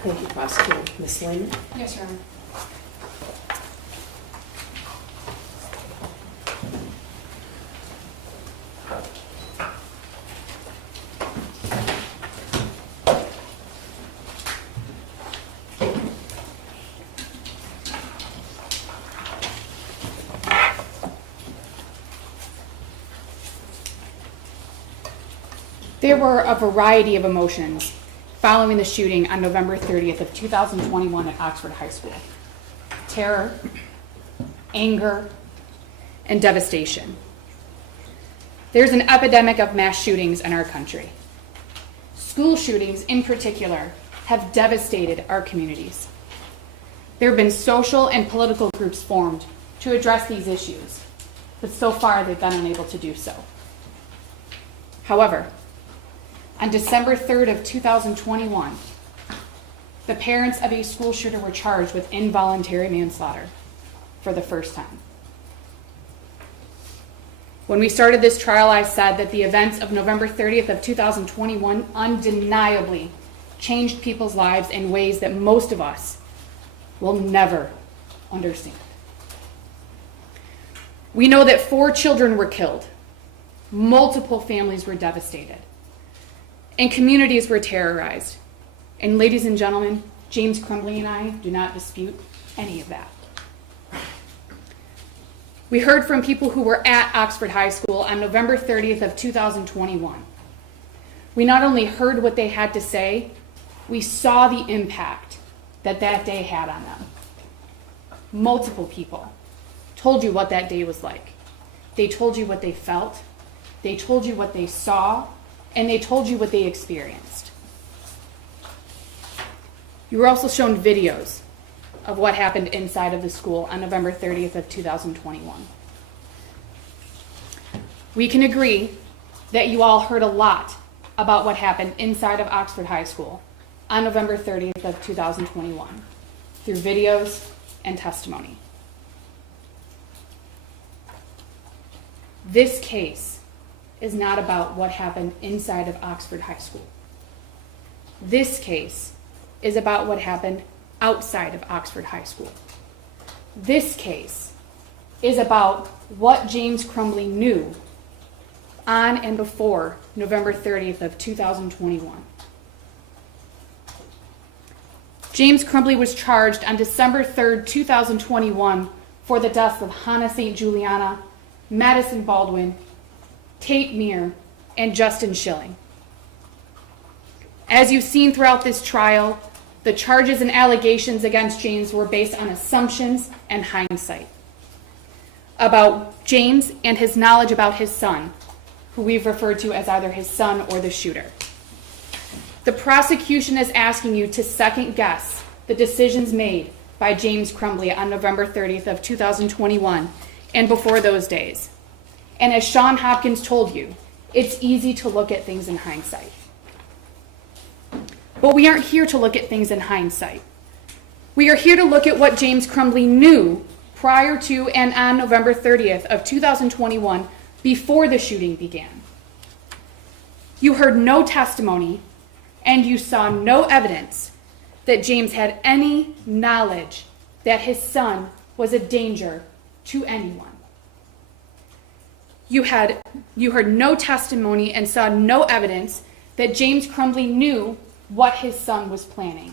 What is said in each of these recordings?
Thank you, Prosecutor. Ms. Lehman? Yes, Your Honor. There were a variety of emotions following the shooting on November 30th of 2021 at Oxford High School. Terror, anger, and devastation. There's an epidemic of mass shootings in our country. School shootings in particular have devastated our communities. There have been social and political groups formed to address these issues, but so far they've been unable to do so. However, on December 3rd of 2021, the parents of a school shooter were charged with involuntary manslaughter for the first time. When we started this trial, I said that the events of November 30th of 2021 undeniably changed people's lives in ways that most of us will never understand. We know that 4 children were killed, multiple families were devastated, and communities were terrorized. And ladies and gentlemen, James Crumbley and I do not dispute any of that. We heard from people who were at Oxford High School on November 30th of 2021. We not only heard what they had to say, we saw the impact that that day had on them. Multiple people told you what that day was like. They told you what they felt, they told you what they saw, and they told you what they experienced. You were also shown videos of what happened inside of the school on November 30th of 2021. We can agree that you all heard a lot about what happened inside of Oxford High School on November 30th of 2021 through videos and testimony. This case is not about what happened inside of Oxford High School. This case is about what happened outside of Oxford High School. This case is about what James Crumbley knew on and before November 30th of 2021. James Crumbley was charged on December 3rd, 2021 for the deaths of Hannah St. Juliana, Madison Baldwin, Tate Meir, and Justin Schilling. As you've seen throughout this trial, the charges and allegations against James were based on assumptions and hindsight about James and his knowledge about his son, who we've referred to as either his son or the shooter. The prosecution is asking you to second guess the decisions made by James Crumbley on November 30th of 2021 and before those days. And as Sean Hopkins told you, it's easy to look at things in hindsight. But we aren't here to look at things in hindsight. We are here to look at what James Crumbley knew prior to and on November 30th of 2021 before the shooting began. You heard no testimony and you saw no evidence that James had any knowledge that his son was a danger to anyone. You heard no testimony and saw no evidence that James Crumbley knew what his son was planning.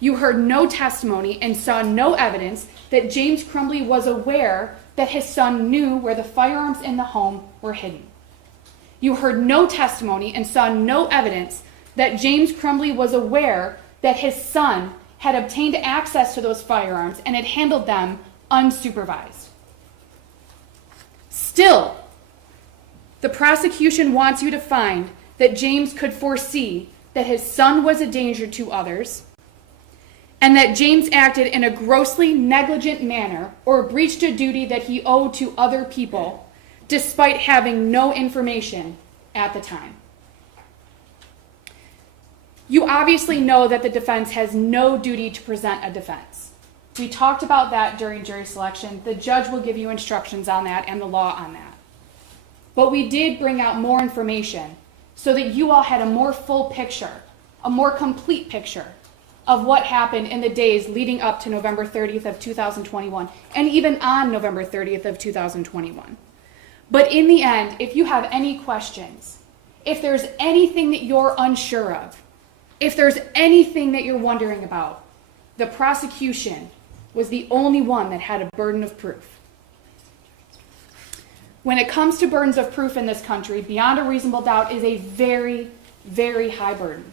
You heard no testimony and saw no evidence that James Crumbley was aware that his son knew where the firearms in the home were hidden. You heard no testimony and saw no evidence that James Crumbley was aware that his son had obtained access to those firearms and had handled them unsupervised. Still, the prosecution wants you to find that James could foresee that his son was a danger to others, and that James acted in a grossly negligent manner or breached a duty that he owed to other people, despite having no information at the time. You obviously know that the defense has no duty to present a defense. We talked about that during jury selection. The judge will give you instructions on that and the law on that. But we did bring out more information so that you all had a more full picture, a more complete picture of what happened in the days leading up to November 30th of 2021, and even on November 30th of 2021. But in the end, if you have any questions, if there's anything that you're unsure of, if there's anything that you're wondering about, the prosecution was the only one that had a burden of proof. When it comes to burdens of proof in this country, beyond a reasonable doubt is a very, very high burden.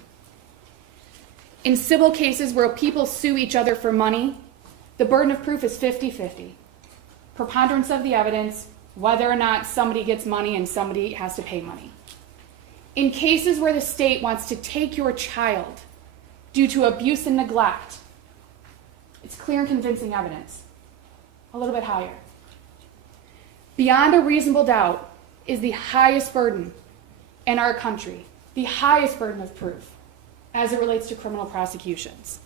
In civil cases where people sue each other for money, the burden of proof is 50-50. Preponderance of the evidence, whether or not somebody gets money and somebody has to pay money. In cases where the state wants to take your child due to abuse and neglect, it's clear and convincing evidence, a little bit higher. Beyond a reasonable doubt is the highest burden in our country, the highest burden of proof as it relates to criminal prosecutions.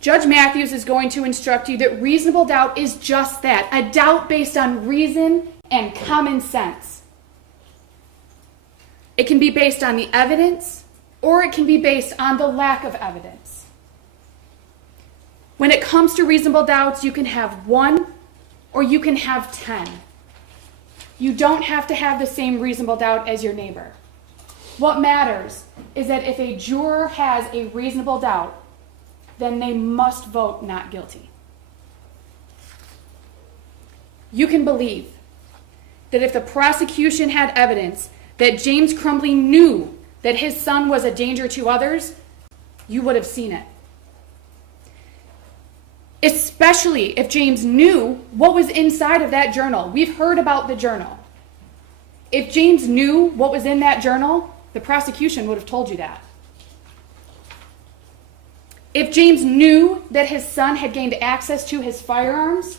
Judge Matthews is going to instruct you that reasonable doubt is just that, a doubt based on reason and common sense. It can be based on the evidence, or it can be based on the lack of evidence. When it comes to reasonable doubts, you can have one or you can have 10. You don't have to have the same reasonable doubt as your neighbor. What matters is that if a juror has a reasonable doubt, then they must vote not guilty. You can believe that if the prosecution had evidence that James Crumbley knew that his son was a danger to others, you would have seen it. Especially if James knew what was inside of that journal. We've heard about the journal. If James knew what was in that journal, the prosecution would have told you that. If James knew that his son had gained access to his firearms,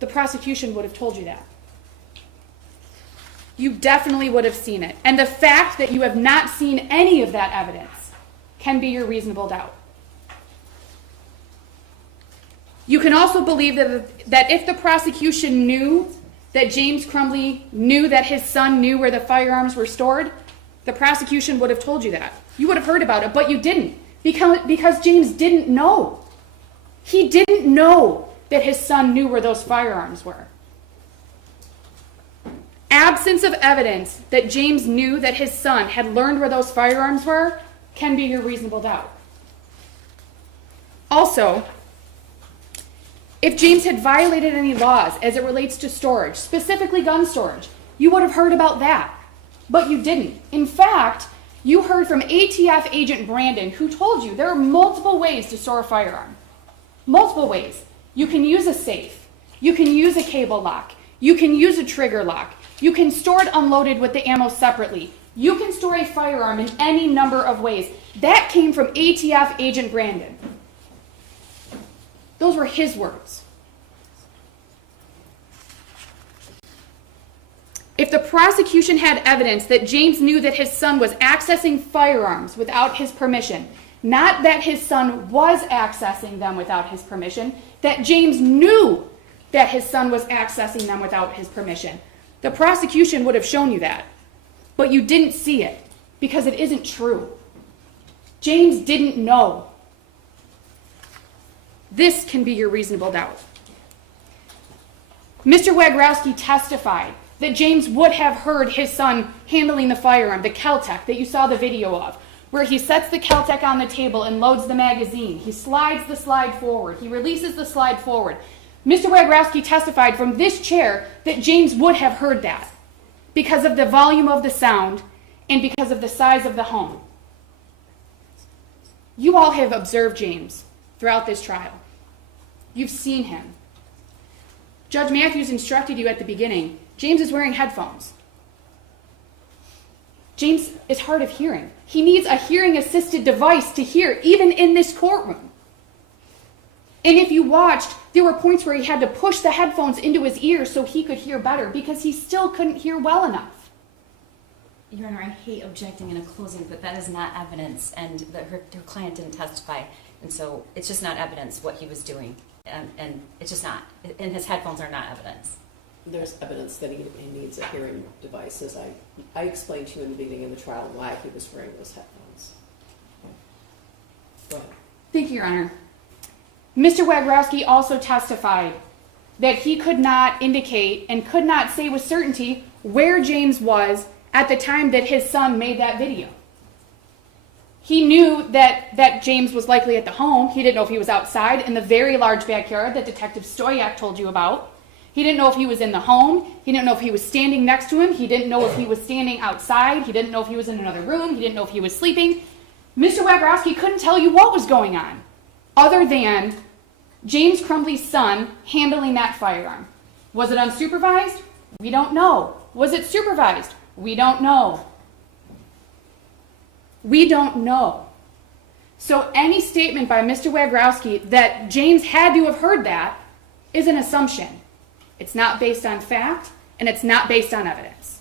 the prosecution would have told you that. You definitely would have seen it. And the fact that you have not seen any of that evidence can be your reasonable doubt. You can also believe that if the prosecution knew that James Crumbley knew that his son knew where the firearms were stored, the prosecution would have told you that. You would have heard about it, but you didn't, because James didn't know. He didn't know that his son knew where those firearms were. Absence of evidence that James knew that his son had learned where those firearms were can be your reasonable doubt. Also, if James had violated any laws as it relates to storage, specifically gun storage, you would have heard about that, but you didn't. In fact, you heard from ATF agent Brandon, who told you there are multiple ways to store a firearm. Multiple ways. You can use a safe. You can use a cable lock. You can use a trigger lock. You can store it unloaded with the ammo separately. You can store a firearm in any number of ways. That came from ATF agent Brandon. Those were his words. If the prosecution had evidence that James knew that his son was accessing firearms without his permission, not that his son was accessing them without his permission, that James knew that his son was accessing them without his permission, the prosecution would have shown you that. But you didn't see it because it isn't true. James didn't know. This can be your reasonable doubt. Mr. Wagrowski testified that James would have heard his son handling the firearm, the Kel-Tec that you saw the video of, where he sets the Kel-Tec on the table and loads the magazine. He slides the slide forward. He releases the slide forward. Mr. Wagrowski testified from this chair that James would have heard that because of the volume of the sound and because of the size of the home. You all have observed James throughout this trial. You've seen him. Judge Matthews instructed you at the beginning, James is wearing headphones. James is hard of hearing. He needs a hearing-assisted device to hear, even in this courtroom. And if you watched, there were points where he had to push the headphones into his ears so he could hear better because he still couldn't hear well enough. Your Honor, I hate objecting in a closing, but that is not evidence, and her client didn't testify, and so it's just not evidence what he was doing, and it's just not. And his headphones are not evidence. There's evidence that he needs a hearing device, as I explained to you in the beginning of the trial why he was wearing those headphones. Go ahead. Thank you, Your Honor. Mr. Wagrowski also testified that he could not indicate and could not say with certainty where James was at the time that his son made that video. He knew that James was likely at the home. He didn't know if he was outside in the very large backyard that Detective Stoyak told you about. He didn't know if he was in the home. He didn't know if he was standing next to him. He didn't know if he was standing outside. He didn't know if he was in another room. He didn't know if he was sleeping. Mr. Wagrowski couldn't tell you what was going on other than James Crumbley's son handling that firearm. Was it unsupervised? We don't know. Was it supervised? We don't know. We don't know. So any statement by Mr. Wagrowski that James had to have heard that is an assumption. It's not based on fact, and it's not based on evidence.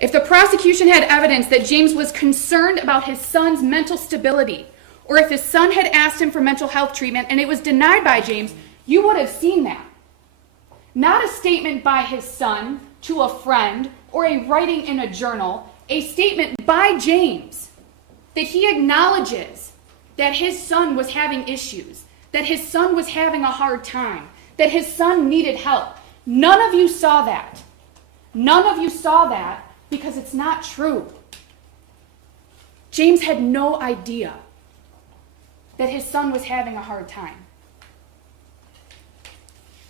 If the prosecution had evidence that James was concerned about his son's mental stability, or if his son had asked him for mental health treatment and it was denied by James, you would have seen that. Not a statement by his son to a friend or a writing in a journal, a statement by James that he acknowledges that his son was having issues, that his son was having a hard time, that his son needed help. None of you saw that. None of you saw that because it's not true. James had no idea that his son was having a hard time.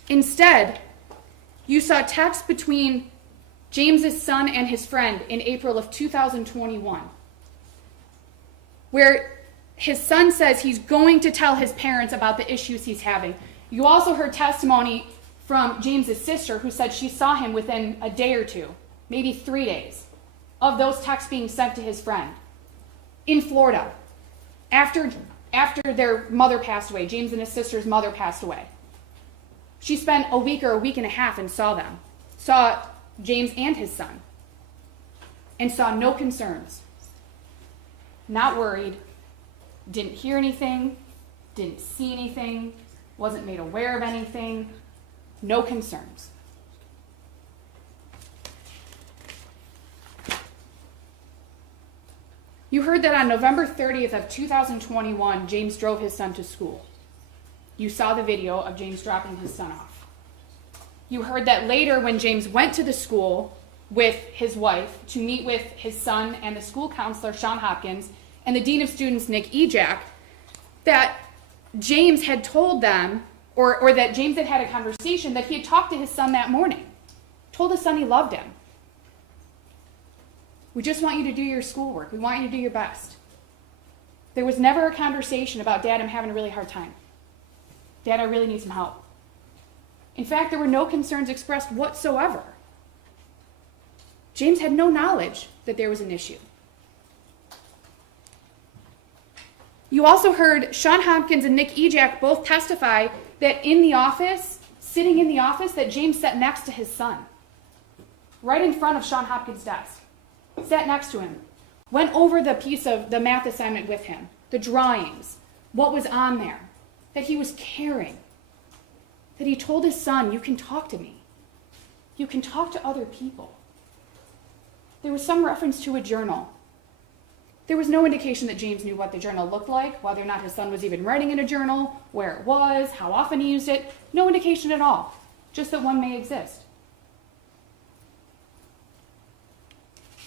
Instead, you saw texts between James's son and his friend in April of 2021, where his son says he's going to tell his parents about the issues he's having. You also heard testimony from James's sister who said she saw him within a day or two, maybe 3 days, of those texts being sent to his friend in Florida after their mother passed away. James and his sister's mother passed away. She spent a week or a week and a half and saw them. Saw James and his son. And saw no concerns. Not worried. Didn't hear anything. Didn't see anything. Wasn't made aware of anything. No concerns. You heard that on November 30th of 2021, James drove his son to school. You saw the video of James dropping his son off. You heard that later when James went to the school with his wife to meet with his son and the school counselor, Sean Hopkins, and the dean of students, Nick Ejak, that James had told them, or that James had had a conversation that he had talked to his son that morning. Told his son he loved him. We just want you to do your schoolwork. We want you to do your best. There was never a conversation about, Dad, I'm having a really hard time. Dad, I really need some help. In fact, there were no concerns expressed whatsoever. James had no knowledge that there was an issue. You also heard Sean Hopkins and Nick Ejak both testify that in the office, sitting in the office, that James sat next to his son. Right in front of Sean Hopkins' desk. Sat next to him. Went over the piece of the math assignment with him. The drawings. What was on there. That he was caring. That he told his son, you can talk to me. You can talk to other people. There was some reference to a journal. There was no indication that James knew what the journal looked like, whether or not his son was even writing in a journal, where it was, how often he used it. No indication at all. Just that one may exist.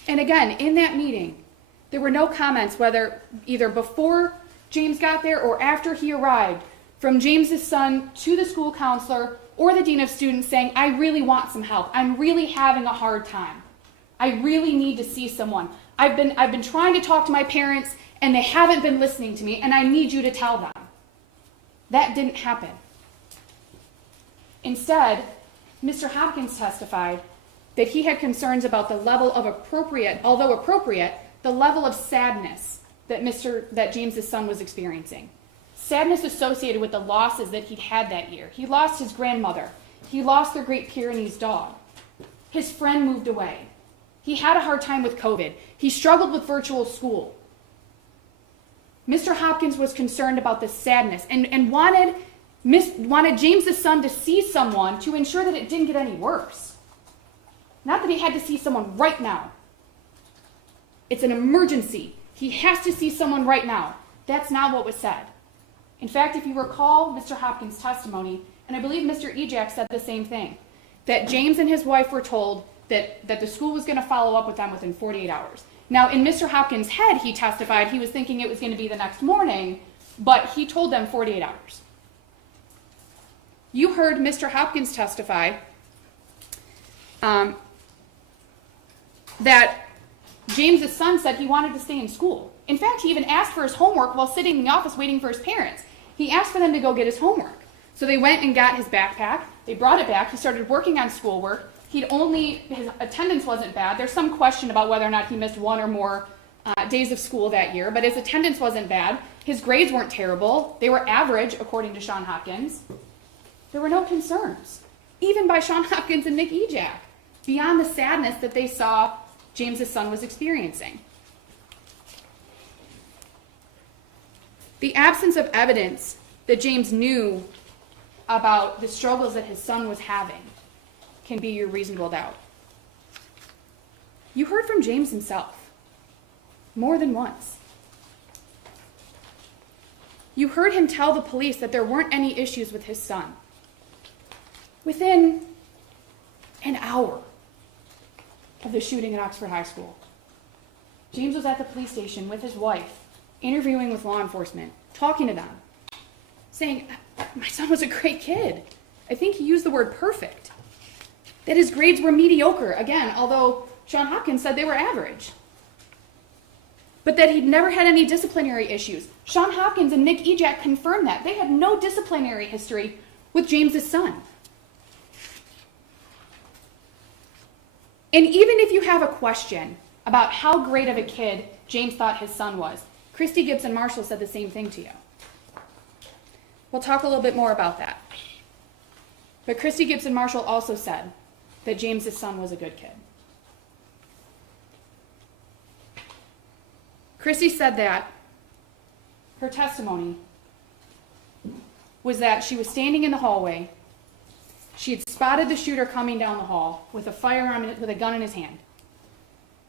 And again, in that meeting, there were no comments, whether either before James got there or after he arrived, from James's son to the school counselor or the dean of students saying, I really want some help. I'm really having a hard time. I really need to see someone. I've been trying to talk to my parents and they haven't been listening to me and I need you to tell them. That didn't happen. Instead, Mr. Hopkins testified that he had concerns about the level of although appropriate, the level of sadness that James's son was experiencing. Sadness associated with the losses that he'd had that year. He lost his grandmother. He lost their Great Pyrenees dog. His friend moved away. He had a hard time with COVID. He struggled with virtual school. Mr. Hopkins was concerned about the sadness and wanted James's son to see someone to ensure that it didn't get any worse. Not that he had to see someone right now. It's an emergency. He has to see someone right now. That's not what was said. In fact, if you recall Mr. Hopkins' testimony, and I believe Mr. Ejak said the same thing, that James and his wife were told that the school was going to follow up with them within 48 hours. Now, in Mr. Hopkins' head, he testified he was thinking it was going to be the next morning, but he told them 48 hours. You heard Mr. Hopkins testify that James's son said he wanted to stay in school. In fact, he even asked for his homework while sitting in the office waiting for his parents. He asked for them to go get his homework. So they went and got his backpack. They brought it back. He started working on schoolwork. His attendance wasn't bad. There's some question about whether or not he missed one or more days of school that year, but his attendance wasn't bad. His grades weren't terrible. They were average, according to Sean Hopkins. There were no concerns, even by Sean Hopkins and Nick Ejak, beyond the sadness that they saw James's son was experiencing. The absence of evidence that James knew about the struggles that his son was having can be your reasonable doubt. You heard from James himself more than once. You heard him tell the police that there weren't any issues with his son. Within an hour of the shooting at Oxford High School, James was at the police station with his wife, interviewing with law enforcement, talking to them, saying, my son was a great kid. I think he used the word perfect. That his grades were mediocre, again, although Sean Hopkins said they were average. But that he'd never had any disciplinary issues. Sean Hopkins and Nick Ejak confirmed that. They had no disciplinary history with James's son. And even if you have a question about how great of a kid James thought his son was, Christy Gibson Marshall said the same thing to you. We'll talk a little bit more about that. But Christy Gibson Marshall also said that James's son was a good kid. Christy said that her testimony was that she was standing in the hallway. She had spotted the shooter coming down the hall with a firearm, with a gun in his hand.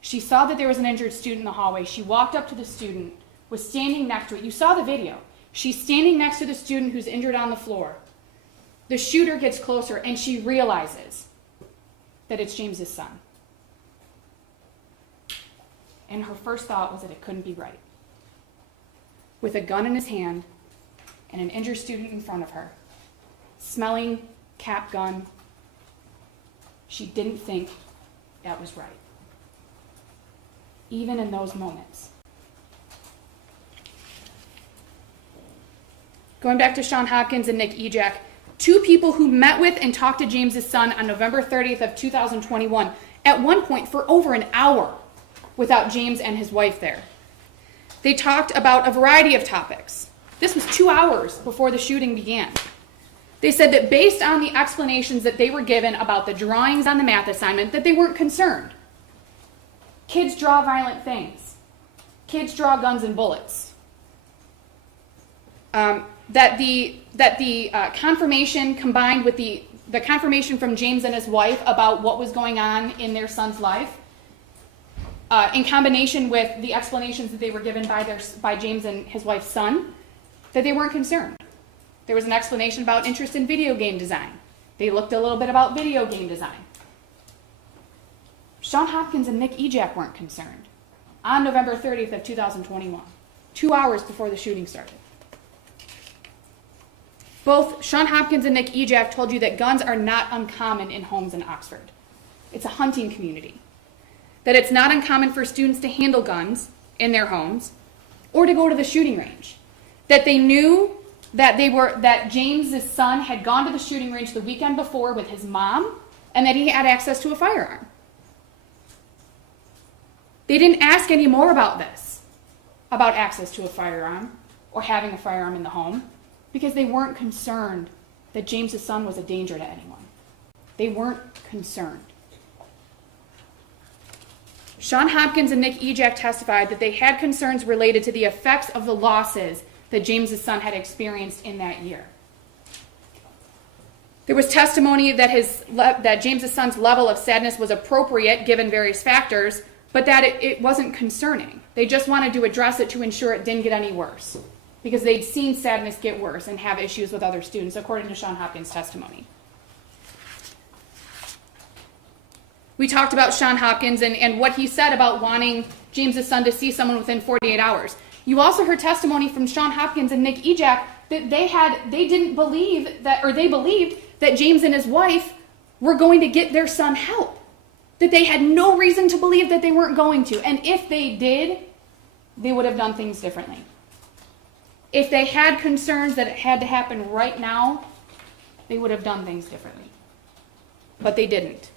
She saw that there was an injured student in the hallway. She walked up to the student, was standing next to it. You saw the video. She's standing next to the student who's injured on the floor. The shooter gets closer and she realizes that it's James's son. And her first thought was that it couldn't be right. With a gun in his hand and an injured student in front of her, smelling cap gun, she didn't think that was right. Even in those moments. Going back to Sean Hopkins and Nick Ejak, two people who met with and talked to James's son on November 30th of 2021, at one point for over an hour without James and his wife there. They talked about a variety of topics. This was 2 hours before the shooting began. They said that based on the explanations that they were given about the drawings on the math assignment, that they weren't concerned. Kids draw violent things. Kids draw guns and bullets. That the confirmation combined with the confirmation from James and his wife about what was going on in their son's life, in combination with the explanations that they were given by James and his wife's son, that they weren't concerned. There was an explanation about interest in video game design. They looked a little bit about video game design. Sean Hopkins and Nick Ejak weren't concerned on November 30th of 2021, 2 hours before the shooting started. Both Sean Hopkins and Nick Ejak told you that guns are not uncommon in homes in Oxford. It's a hunting community. That it's not uncommon for students to handle guns in their homes or to go to the shooting range. That they knew that James's son had gone to the shooting range the weekend before with his mom and that he had access to a firearm. They didn't ask any more about this, about access to a firearm or having a firearm in the home, because they weren't concerned that James's son was a danger to anyone. They weren't concerned. Sean Hopkins and Nick Ejak testified that they had concerns related to the effects of the losses that James's son had experienced in that year. There was testimony that James's son's level of sadness was appropriate given various factors, but that it wasn't concerning. They just wanted to address it to ensure it didn't get any worse, because they'd seen sadness get worse and have issues with other students, according to Sean Hopkins' testimony. We talked about Sean Hopkins and what he said about wanting James's son to see someone within 48 hours. You also heard testimony from Sean Hopkins and Nick Ejak that they didn't believe that, or they believed that James and his wife were going to get their son help. That they had no reason to believe that they weren't going to. And if they did, they would have done things differently. If they had concerns that it had to happen right now, they would have done things differently. But they didn't.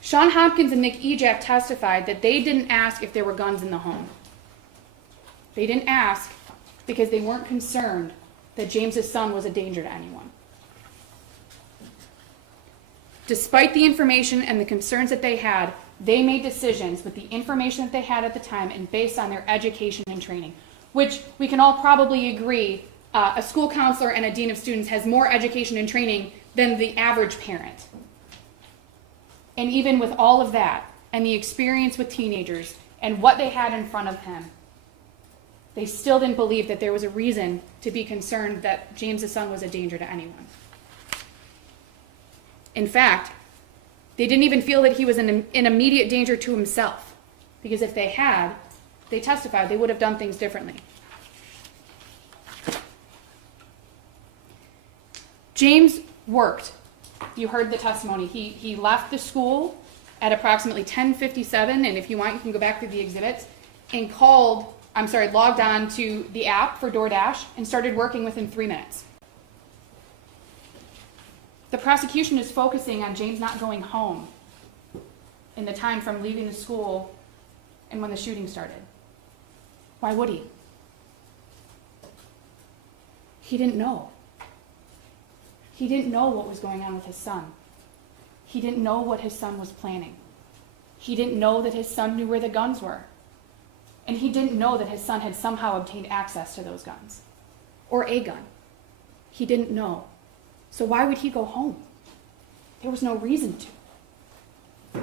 Sean Hopkins and Nick Ejak testified that they didn't ask if there were guns in the home. They didn't ask because they weren't concerned that James's son was a danger to anyone. Despite the information and the concerns that they had, they made decisions with the information that they had at the time and based on their education and training, which we can all probably agree a school counselor and a dean of students has more education and training than the average parent. And even with all of that and the experience with teenagers and what they had in front of him, they still didn't believe that there was a reason to be concerned that James's son was a danger to anyone. In fact, they didn't even feel that he was in immediate danger to himself, because if they had, they testified they would have done things differently. James worked. You heard the testimony. He left the school at approximately 10:57, and if you want, you can go back through the exhibits, and logged on to the app for DoorDash and started working within 3 minutes. The prosecution is focusing on James not going home in the time from leaving the school and when the shooting started. Why would he? He didn't know. He didn't know what was going on with his son. He didn't know what his son was planning. He didn't know that his son knew where the guns were. And he didn't know that his son had somehow obtained access to those guns, or a gun. He didn't know. So why would he go home? There was no reason to.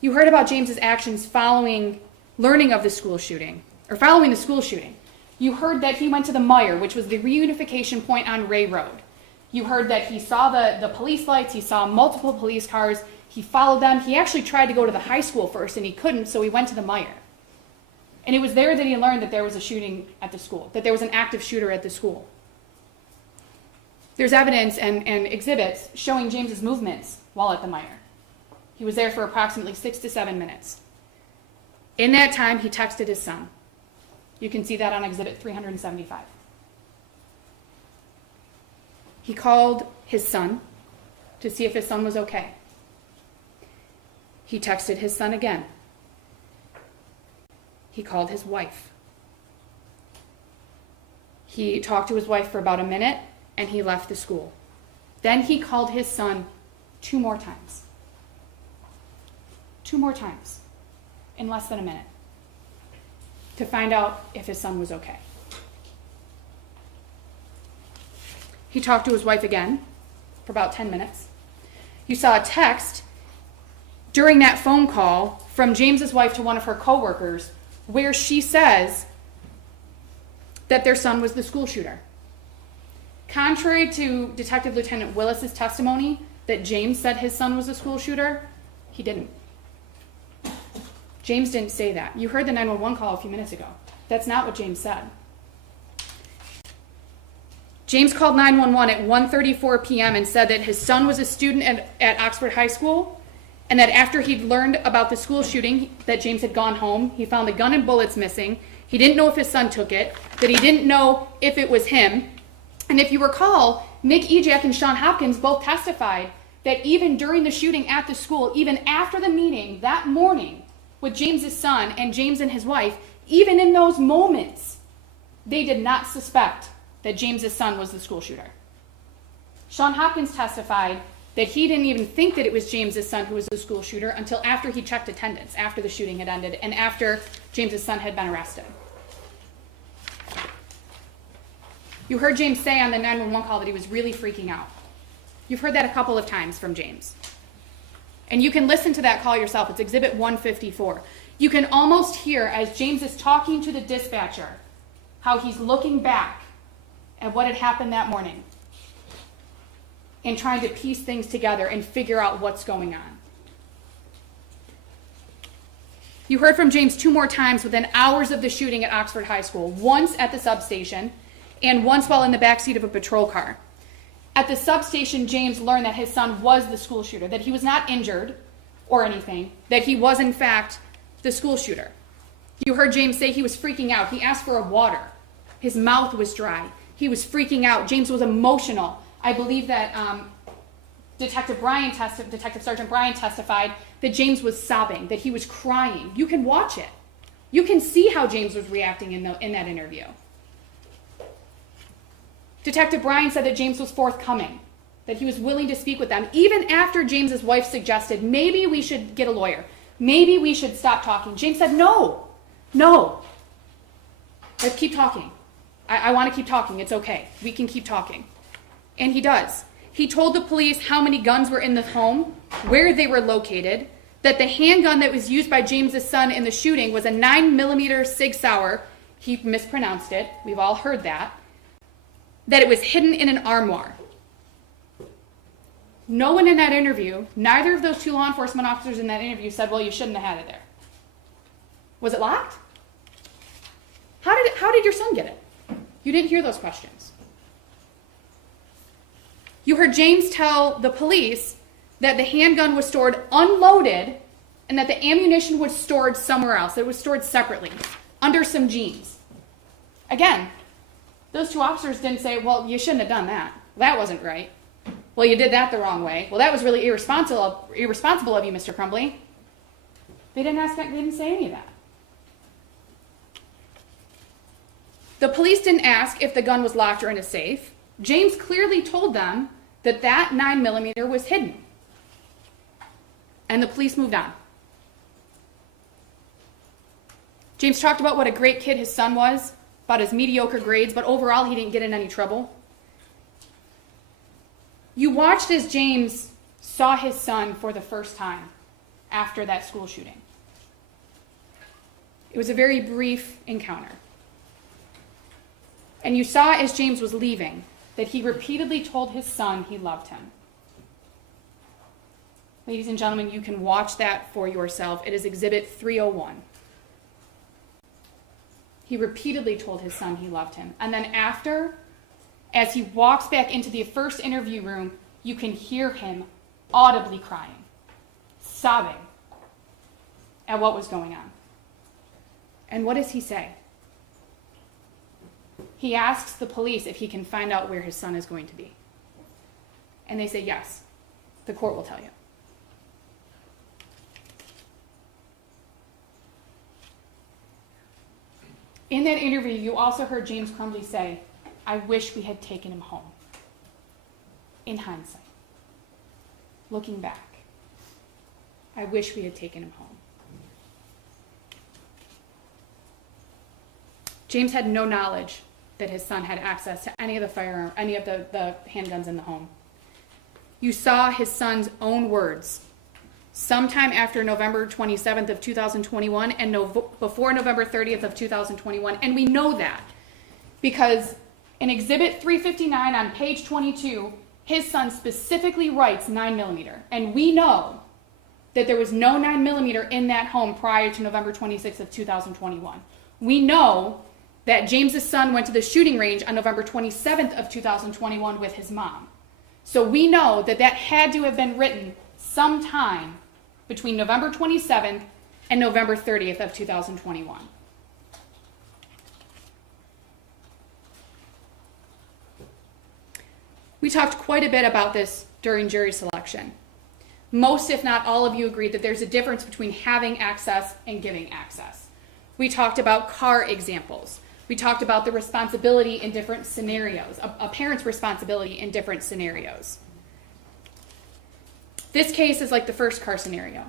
You heard about James's actions following learning of the school shooting, or following the school shooting. You heard that he went to the Meijer, which was the reunification point on Ray Road. You heard that he saw the police lights, he saw multiple police cars, he followed them. He actually tried to go to the high school first, and he couldn't, so he went to the Meijer. And it was there that he learned that there was a shooting at the school, that there was an active shooter at the school. There's evidence and exhibits showing James's movements while at the Meijer. He was there for approximately 6 to 7 minutes. In that time, he texted his son. You can see that on exhibit 375. He called his son to see if his son was okay. He texted his son again. He called his wife. He talked to his wife for about a minute, and he left the school. Then he called his son 2 more times. 2 more times in less than a minute to find out if his son was okay. He talked to his wife again for about 10 minutes. You saw a text during that phone call from James's wife to one of her coworkers where she says that their son was the school shooter. Contrary to Detective Lieutenant Willis's testimony that James said his son was the school shooter, he didn't. James didn't say that. You heard the 911 call a few minutes ago. That's not what James said. James called 911 at 1:34 p.m. and said that his son was a student at Oxford High School, and that after he'd learned about the school shooting, that James had gone home, he found the gun and bullets missing. He didn't know if his son took it, that he didn't know if it was him. And if you recall, Nick Ejak and Sean Hopkins both testified that even during the shooting at the school, even after the meeting that morning with James's son and James and his wife, even in those moments, they did not suspect that James's son was the school shooter. Sean Hopkins testified that he didn't even think that it was James's son who was the school shooter until after he checked attendance, after the shooting had ended, and after James's son had been arrested. You heard James say on the 911 call that he was really freaking out. You've heard that a couple of times from James. And you can listen to that call yourself. It's Exhibit 154. You can almost hear, as James is talking to the dispatcher, how he's looking back at what had happened that morning and trying to piece things together and figure out what's going on. You heard from James 2 more times within hours of the shooting at Oxford High School, once at the substation and once while in the backseat of a patrol car. At the substation, James learned that his son was the school shooter, that he was not injured or anything, that he was in fact the school shooter. You heard James say he was freaking out. He asked for a water. His mouth was dry. He was freaking out. James was emotional. I believe that Detective Sergeant Bryan testified that James was sobbing, that he was crying. You can watch it. You can see how James was reacting in that interview. Detective Bryan said that James was forthcoming, that he was willing to speak with them, even after James's wife suggested, maybe we should get a lawyer. Maybe we should stop talking. James said, no. Let's keep talking. I want to keep talking. It's okay. We can keep talking. And he does. He told the police how many guns were in the home, where they were located, that the handgun that was used by James's son in the shooting was a 9mm Sig Sauer. He mispronounced it. We've all heard that. That it was hidden in an armoire. No one in that interview, neither of those 2 law enforcement officers in that interview said, well, you shouldn't have had it there. Was it locked? How did your son get it? You didn't hear those questions. You heard James tell the police that the handgun was stored unloaded and that the ammunition was stored somewhere else. It was stored separately, under some jeans. Again, those 2 officers didn't say, well, you shouldn't have done that. That wasn't right. Well, you did that the wrong way. Well, that was really irresponsible of you, Mr. Crumbley. They didn't say any of that. The police didn't ask if the gun was locked or in a safe. James clearly told them that 9mm was hidden. And the police moved on. James talked about what a great kid his son was, about his mediocre grades, but overall he didn't get in any trouble. You watched as James saw his son for the first time after that school shooting. It was a very brief encounter. And you saw as James was leaving that he repeatedly told his son he loved him. Ladies and gentlemen, you can watch that for yourself. It is Exhibit 301. He repeatedly told his son he loved him. And then after, as he walks back into the first interview room, you can hear him audibly crying, sobbing at what was going on. And what does he say? He asks the police if he can find out where his son is going to be. And they say, yes, the court will tell you. In that interview, you also heard James Crumbley say, I wish we had taken him home. In hindsight, looking back, I wish we had taken him home. James had no knowledge that his son had access to any of the handguns in the home. You saw his son's own words sometime after November 27th of 2021 and before November 30th of 2021. And we know that because in Exhibit 359 on page 22, his son specifically writes 9mm. And we know that there was no 9mm in that home prior to November 26th of 2021. We know that James's son went to the shooting range on November 27th of 2021 with his mom. So we know that that had to have been written sometime between November 27th and November 30th of 2021. We talked quite a bit about this during jury selection. Most, if not all of you, agreed that there's a difference between having access and giving access. We talked about car examples. We talked about the responsibility in different scenarios, a parent's responsibility in different scenarios. This case is like the first car scenario,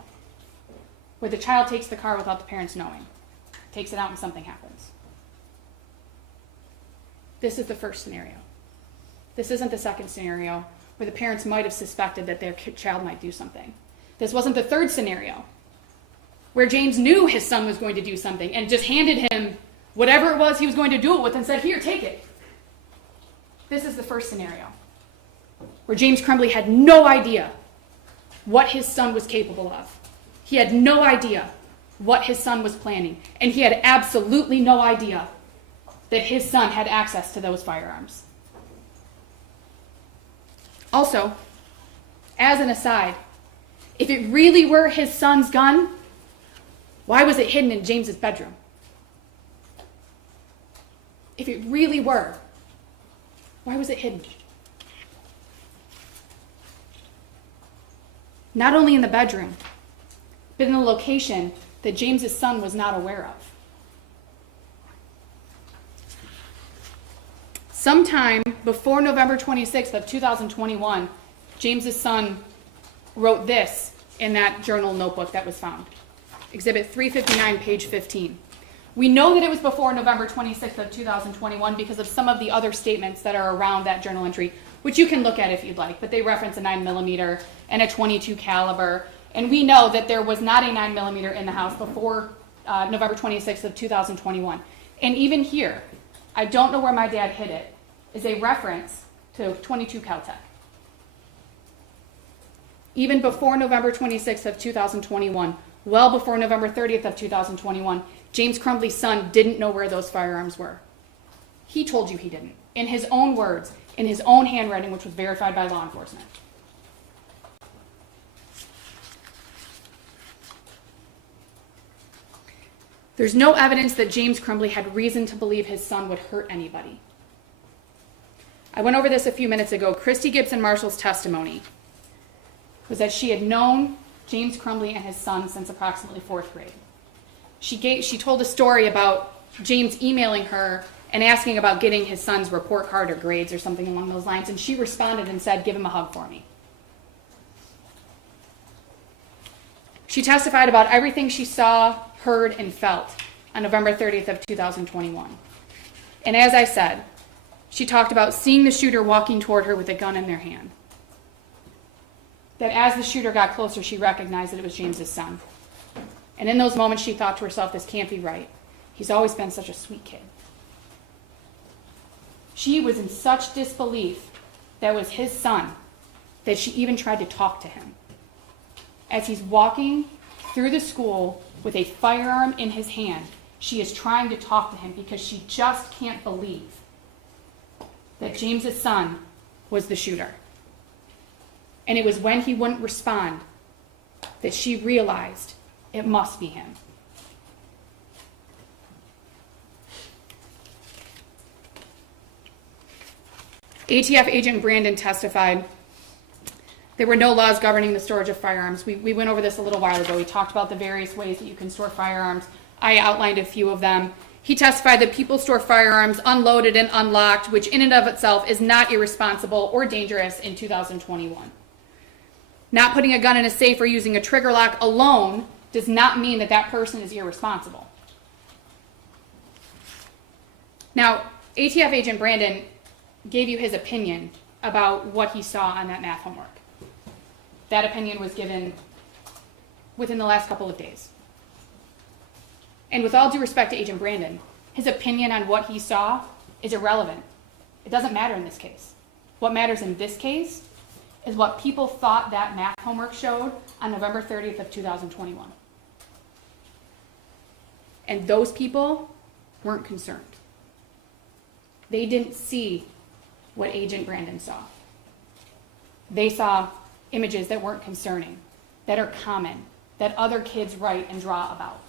where the child takes the car without the parents knowing, takes it out and something happens. This is the first scenario. This isn't the second scenario, where the parents might have suspected that their child might do something. This wasn't the third scenario, where James knew his son was going to do something and just handed him whatever it was he was going to do it with and said, here, take it. This is the first scenario, where James Crumbley had no idea what his son was capable of. He had no idea what his son was planning, and he had absolutely no idea that his son had access to those firearms. Also, as an aside, if it really were his son's gun, why was it hidden in James's bedroom? If it really were, why was it hidden? Not only in the bedroom, but in a location that James's son was not aware of. Sometime before November 26th of 2021, James's son wrote this in that journal notebook that was found. Exhibit 359, page 15. We know that it was before November 26th of 2021 because of some of the other statements that are around that journal entry, which you can look at if you'd like, but they reference a 9mm and a .22 caliber. And we know that there was not a 9mm in the house before November 26th of 2021. And even here, I don't know where my dad hid it, is a reference to .22 Caltech. Even before November 26th of 2021, well before November 30th of 2021, James Crumbley's son didn't know where those firearms were. He told you he didn't, in his own words, in his own handwriting, which was verified by law enforcement. There's no evidence that James Crumbley had reason to believe his son would hurt anybody. I went over this a few minutes ago. Christy Gibson Marshall's testimony was that she had known James Crumbley and his son since approximately 4th grade. She told a story about James emailing her and asking about getting his son's report card or grades or something along those lines, and she responded and said, give him a hug for me. She testified about everything she saw, heard, and felt on November 30th of 2021. And as I said, she talked about seeing the shooter walking toward her with a gun in their hand. That as the shooter got closer, she recognized that it was James's son. And in those moments, she thought to herself, this can't be right. He's always been such a sweet kid. She was in such disbelief that it was his son that she even tried to talk to him. As he's walking through the school with a firearm in his hand, she is trying to talk to him because she just can't believe that James's son was the shooter. And it was when he wouldn't respond that she realized it must be him. ATF agent Brandon testified there were no laws governing the storage of firearms. We went over this a little while ago. We talked about the various ways that you can store firearms. I outlined a few of them. He testified that people store firearms unloaded and unlocked, which in and of itself is not irresponsible or dangerous in 2021. Not putting a gun in a safe or using a trigger lock alone does not mean that that person is irresponsible. Now, ATF agent Brandon gave you his opinion about what he saw on that math homework. That opinion was given within the last couple of days. And with all due respect to Agent Brandon, his opinion on what he saw is irrelevant. It doesn't matter in this case. What matters in this case is what people thought that math homework showed on November 30th of 2021. And those people weren't concerned. They didn't see what Agent Brandon saw. They saw images that weren't concerning, that are common, that other kids write and draw about.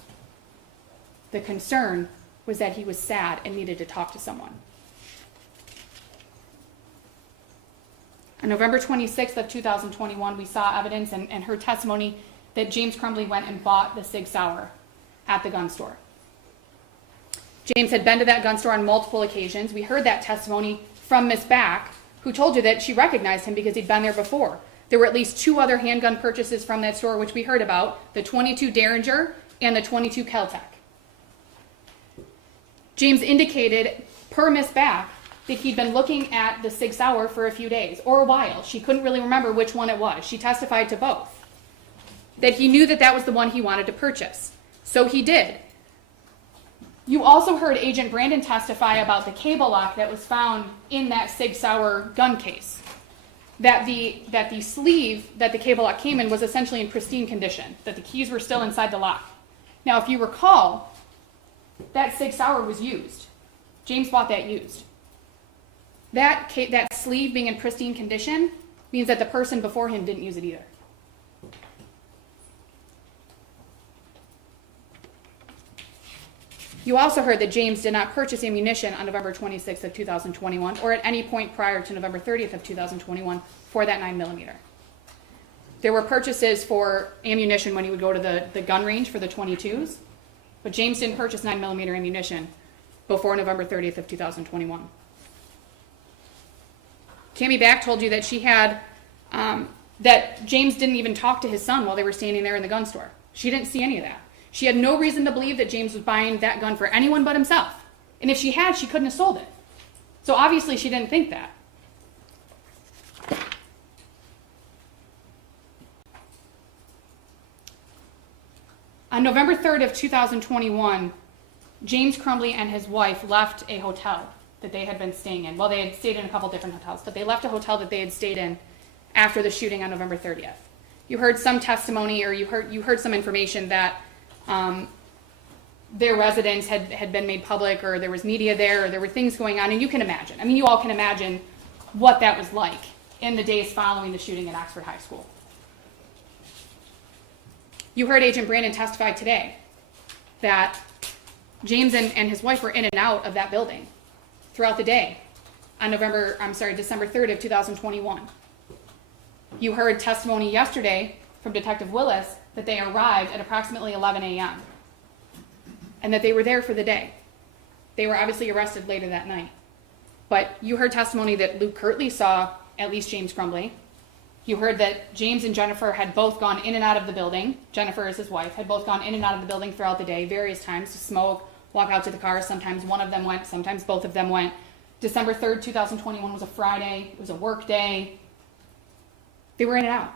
The concern was that he was sad and needed to talk to someone. On November 26th of 2021, we saw evidence and her testimony that James Crumbley went and bought the Sig Sauer at the gun store. James had been to that gun store on multiple occasions. We heard that testimony from Miss Back, who told you that she recognized him because he'd been there before. There were at least 2 other handgun purchases from that store, which we heard about, the .22 Derringer and the .22 Caltech. James indicated, per Miss Back, that he'd been looking at the Sig Sauer for a few days, or a while. She couldn't really remember which one it was. She testified to both. That he knew that that was the one he wanted to purchase. So he did. You also heard Agent Brandon testify about the cable lock that was found in that Sig Sauer gun case. That the sleeve that the cable lock came in was essentially in pristine condition, that the keys were still inside the lock. Now, if you recall, that Sig Sauer was used. James bought that used. That sleeve being in pristine condition means that the person before him didn't use it either. You also heard that James did not purchase ammunition on November 26th of 2021 or at any point prior to November 30th of 2021 for that 9mm. There were purchases for ammunition when he would go to the gun range for the 22s, but James didn't purchase 9mm ammunition before November 30th of 2021. Cammie Back told you that she had, that James didn't even talk to his son while they were standing there in the gun store. She didn't see any of that. She had no reason to believe that James was buying that gun for anyone but himself. And if she had, she couldn't have sold it. So obviously she didn't think that. On November 3rd of 2021, James Crumbley and his wife left a hotel that they had been staying in. Well, they had stayed in a couple different hotels, but they left a hotel that they had stayed in after the shooting on November 30th. You heard some testimony, or you heard some information that their residence had been made public, or there was media there, or there were things going on, and you can imagine. I mean, you all can imagine what that was like in the days following the shooting at Oxford High School. You heard Agent Brandon testify today that James and his wife were in and out of that building throughout the day on December 3rd of 2021. You heard testimony yesterday from Detective Willis that they arrived at approximately 11 a.m. and that they were there for the day. They were obviously arrested later that night. But you heard testimony that Luke Kirtley saw at least James Crumbley. You heard that James and Jennifer had both gone in and out of the building. Jennifer is his wife, had both gone in and out of the building throughout the day, various times to smoke, walk out to the car. Sometimes one of them went, sometimes both of them went. December 3rd, 2021 was a Friday. It was a work day. They were in and out.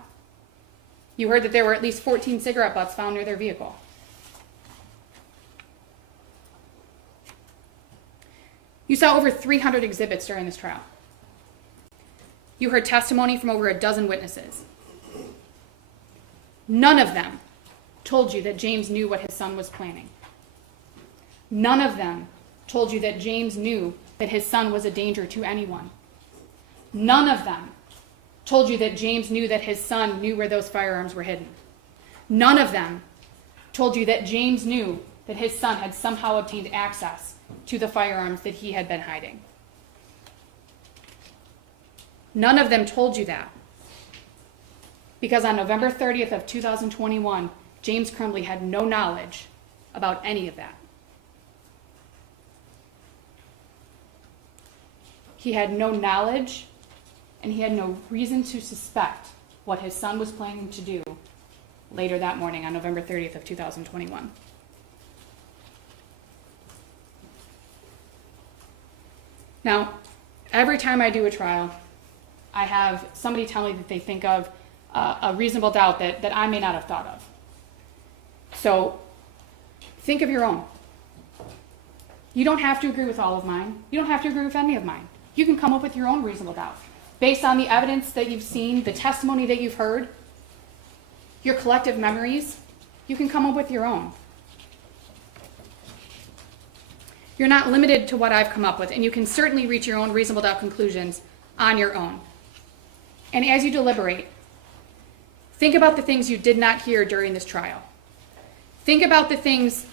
You heard that there were at least 14 cigarette butts found near their vehicle. You saw over 300 exhibits during this trial. You heard testimony from over a dozen witnesses. None of them told you that James knew what his son was planning. None of them told you that James knew that his son was a danger to anyone. None of them told you that James knew that his son knew where those firearms were hidden. None of them told you that James knew that his son had somehow obtained access to the firearms that he had been hiding. None of them told you that. Because on November 30th of 2021, James Crumbley had no knowledge about any of that. He had no knowledge, and he had no reason to suspect what his son was planning to do later that morning on November 30th of 2021. Now, every time I do a trial, I have somebody tell me that they think of a reasonable doubt that I may not have thought of. So, think of your own. You don't have to agree with all of mine. You don't have to agree with any of mine. You can come up with your own reasonable doubt. Based on the evidence that you've seen, the testimony that you've heard, your collective memories, you can come up with your own. You're not limited to what I've come up with, and you can certainly reach your own reasonable doubt conclusions on your own. And as you deliberate, think about the things you did not hear during this trial. Think about the things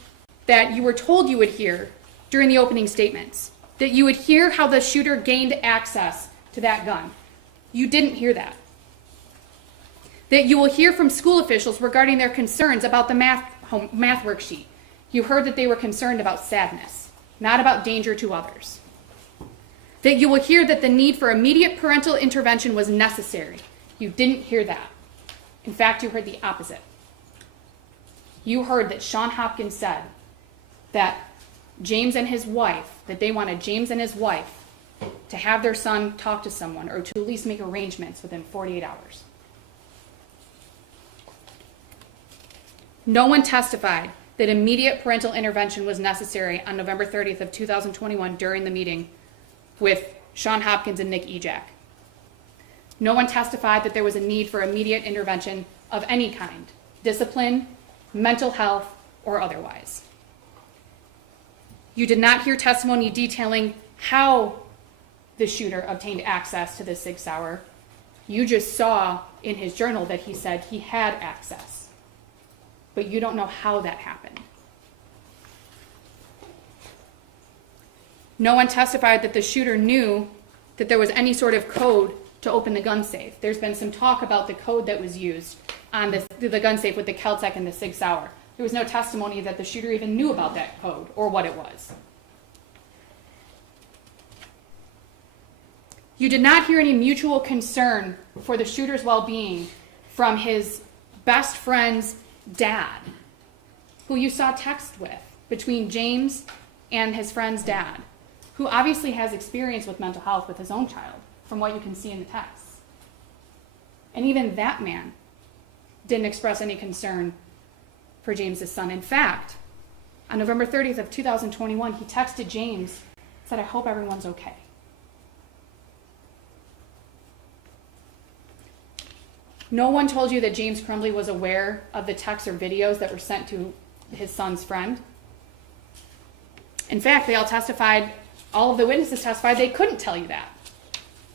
that you were told you would hear during the opening statements, that you would hear how the shooter gained access to that gun. You didn't hear that. That you will hear from school officials regarding their concerns about the math worksheet. You heard that they were concerned about sadness, not about danger to others. That you will hear that the need for immediate parental intervention was necessary. You didn't hear that. In fact, you heard the opposite. You heard that Sean Hopkins said that James and his wife, that they wanted James and his wife to have their son talk to someone or to at least make arrangements within 48 hours. No one testified that immediate parental intervention was necessary on November 30th of 2021 during the meeting with Sean Hopkins and Nick Ejak. No one testified that there was a need for immediate intervention of any kind, discipline, mental health, or otherwise. You did not hear testimony detailing how the shooter obtained access to the SIG Sauer. You just saw in his journal that he said he had access, but you don't know how that happened. No one testified that the shooter knew that there was any sort of code to open the gun safe. There's been some talk about the code that was used on the gun safe with the Keltec and the SIG Sauer. There was no testimony that the shooter even knew about that code or what it was. You did not hear any mutual concern for the shooter's well-being from his best friend's dad, who you saw text with between James and his friend's dad, who obviously has experience with mental health with his own child, from what you can see in the texts. And even that man didn't express any concern for James's son. In fact, on November 30th of 2021, he texted James, said, "I hope everyone's okay." No one told you that James Crumbley was aware of the texts or videos that were sent to his son's friend. In fact, they all testified, all of the witnesses testified they couldn't tell you that.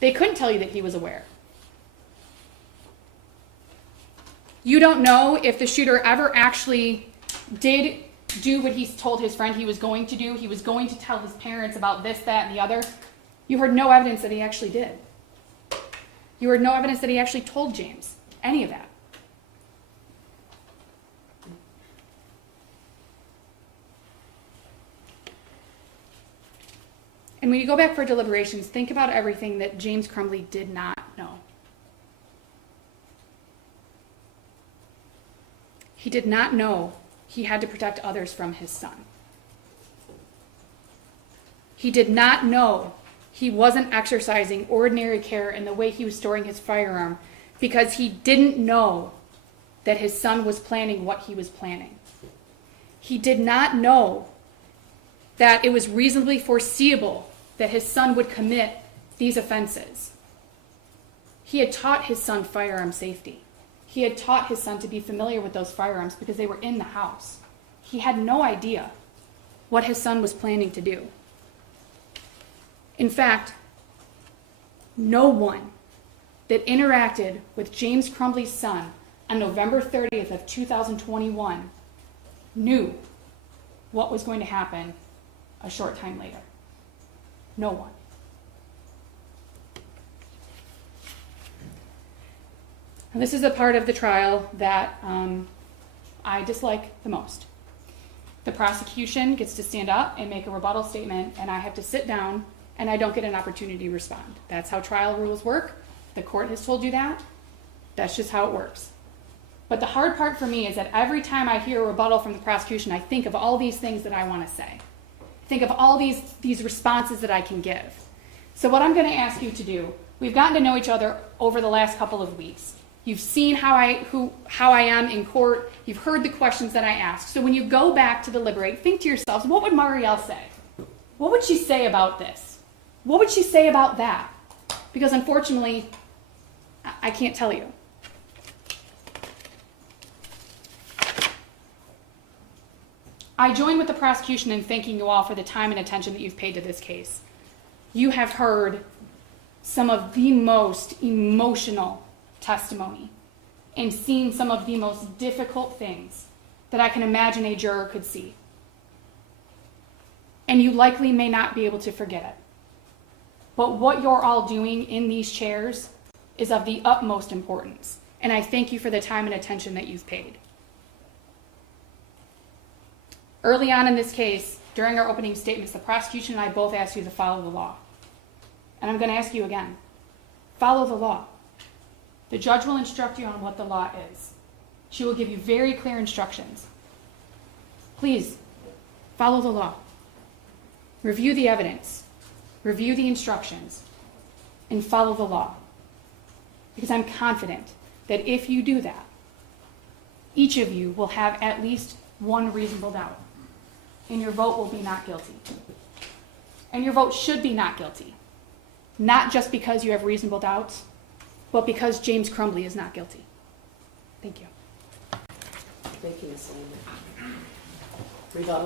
They couldn't tell you that he was aware. You don't know if the shooter ever actually did do what he told his friend he was going to do. He was going to tell his parents about this, that, and the other. You heard no evidence that he actually did. You heard no evidence that he actually told James any of that. And when you go back for deliberations, think about everything that James Crumbley did not know. He did not know he had to protect others from his son. He did not know he wasn't exercising ordinary care in the way he was storing his firearm because he didn't know that his son was planning what he was planning. He did not know that it was reasonably foreseeable that his son would commit these offenses. He had taught his son firearm safety. He had taught his son to be familiar with those firearms because they were in the house. He had no idea what his son was planning to do. In fact, no one that interacted with James Crumbley's son on November 30th of 2021 knew what was going to happen a short time later. No one. And this is the part of the trial that I dislike the most. The prosecution gets to stand up and make a rebuttal statement, and I have to sit down, and I don't get an opportunity to respond. That's how trial rules work. The court has told you that. That's just how it works. But the hard part for me is that every time I hear a rebuttal from the prosecution, I think of all these things that I want to say. Think of all these responses that I can give. So what I'm going to ask you to do, we've gotten to know each other over the last couple of weeks. You've seen how I am in court. You've heard the questions that I ask. So when you go back to deliberate, think to yourselves, what would Mariell say? What would she say about this? What would she say about that? Because unfortunately, I can't tell you. I join with the prosecution in thanking you all for the time and attention that you've paid to this case. You have heard some of the most emotional testimony and seen some of the most difficult things that I can imagine a juror could see. And you likely may not be able to forget it. But what you're all doing in these chairs is of the utmost importance. And I thank you for the time and attention that you've paid. Early on in this case, during our opening statements, the prosecution and I both asked you to follow the law. And I'm going to ask you again. Follow the law. The judge will instruct you on what the law is. She will give you very clear instructions. Please, follow the law. Review the evidence. review the instructions, and follow the law. Because I'm confident that if you do that, each of you will have at least one reasonable doubt, and your vote will be not guilty. And your vote should be not guilty, not just because you have reasonable doubts, but because James Crumbley is not guilty. Thank you. Thank you, Ms. Lehman. Rebuttal.